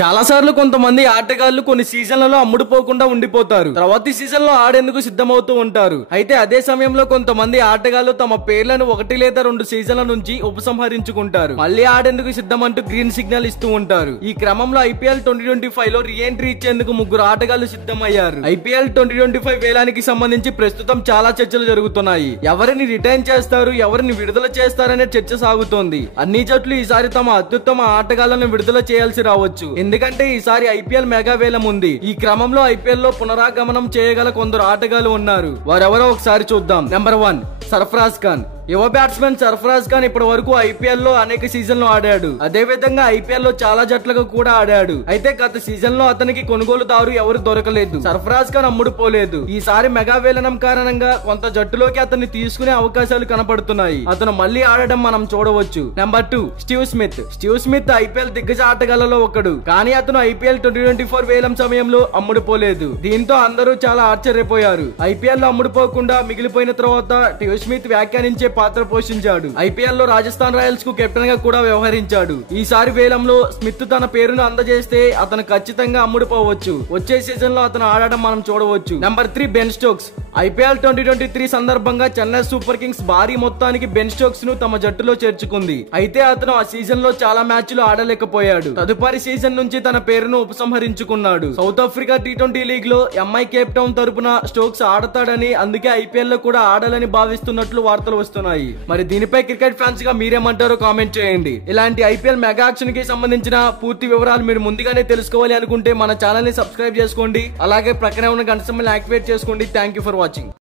చాలా సార్లు కొంతమంది ఆటగాళ్లు కొన్ని సీజన్లలో అమ్ముడుపోకుండా ఉండిపోతారు. తర్వాతి సీజన్ లో ఆడేందుకు సిద్ధమవుతూ ఉంటారు. అయితే అదే సమయంలో కొంతమంది ఆటగాళ్లు తమ పేర్లను 1 లేదా 2 సీజన్ల నుంచి ఉపసంహరించుకుంటారు. మళ్ళీ ఆడేందుకు సిద్ధమంటూ గ్రీన్ సిగ్నల్ ఇస్తూ ఉంటారు. ఈ క్రమంలో ఐపీఎల్ 2025 లో రీ ఎంట్రీ ఇచ్చేందుకు 3 ఆటగాళ్లు సిద్ధమయ్యారు. ఐపీఎల్ 2025 వేలానికి సంబంధించి ప్రస్తుతం చాలా చర్చలు జరుగుతున్నాయి. ఎవరిని రిటైన్ చేస్తారు, ఎవరిని విడుదల చేస్తారనే చర్చ సాగుతోంది. అన్ని జట్లు ఈసారి తమ అత్యుత్తమ ఆటగాళ్లను విడుదల చేయాల్సి రావచ్చు. ఎందుకంటే ఈసారి ఐపీఎల్ మెగా వేలం ఉంది. ఈ క్రమంలో ఐపీఎల్ లో పునరాగమనం చేయగల కొందరు ఆటగాళ్లు ఉన్నారు. వారెవరో ఒకసారి చూద్దాం. నెంబర్ 1 సర్ఫరాజ్ ఖాన్. యువ బ్యాట్స్మెన్ సర్ఫరాజ్ ఖాన్ ఇప్పటి వరకు ఐపీఎల్ లో అనేక సీజన్లు ఆడాడు. అదే విధంగా ఐపీఎల్ లో చాలా జట్లకు కూడా ఆడాడు. అయితే గత సీజన్ లో అతనికి కొనుగోలుదారు ఎవరు దొరకలేదు. సర్ఫరాజ్ ఖాన్ అమ్ముడుపోలేదు. ఈసారి మెగా వేలనం కారణంగా కొంత జట్టులోకి అతన్ని తీసుకునే అవకాశాలు కనపడుతున్నాయి. అతను మళ్ళీ ఆడడం మనం చూడవచ్చు. Number 2 Steve Smith. Steve Smith IPL దిగ్గజ ఆటగాళ్లలో ఒకడు. కానీ అతను ఐపీఎల్ 2024 వేలం సమయంలో అమ్ముడుపోలేదు. దీంతో అందరూ చాలా ఆశ్చర్యపోయారు. ఐపీఎల్ లో అమ్ముడుపోకుండా మిగిలిపోయిన తర్వాత స్టీవ్ స్మిత్ వ్యాఖ్యానించే పాత్ర పోషించాడు. ఐపీఎల్ లో రాజస్థాన్ రాయల్స్ కు కెప్టెన్ గా కూడా వ్యవహరించాడు. ఈసారి వేలంలో స్మిత్ తన పేరును అందజేస్తే అతను ఖచ్చితంగా అమ్ముడుపోవచ్చు. వచ్చే సీజన్ లో అతను ఆడడం మనం చూడవచ్చు. Number 3 Ben Stokes. ఐపీఎల్ 2023 సందర్భంగా చెన్నై సూపర్ కింగ్స్ భారీ మొత్తానికి బెన్ స్టోక్స్ ను తమ జట్టులో చేర్చుకుంది. అయితే అతను ఆ సీజన్ లో చాలా మ్యాచ్లు ఆడలేకపోయాడు. తదుపరి సీజన్ నుంచి తన పేరును ఉపసంహరించుకున్నాడు. సౌత్ ఆఫ్రికా T20 లీగ్ లో ఎంఐ కేప్ టౌన్ తరపున స్టోక్స్ ఆడతాడని, అందుకే ఐపీఎల్ లో కూడా ఆడాలని భావిస్తున్నట్లు వార్తలు వస్తున్నాయి. మరి దీనిపై క్రికెట్ ఫ్యాన్స్ గా మీరేమంటారో కామెంట్ చేయండి. ఇలాంటి ఐపీఎల్ మెగా యాక్షన్ కి సంబంధించిన పూర్తి వివరాలు మీరు ముందుగానే తెలుసుకోవాలి అనుకుంటే మన ఛానల్ ని సబ్స్క్రైబ్ చేసుకోండి. అలాగే ప్రక్కనే ఉన్న గంట సింబల్ యాక్టివేట్ చేసుకోండి. Thank you for watching.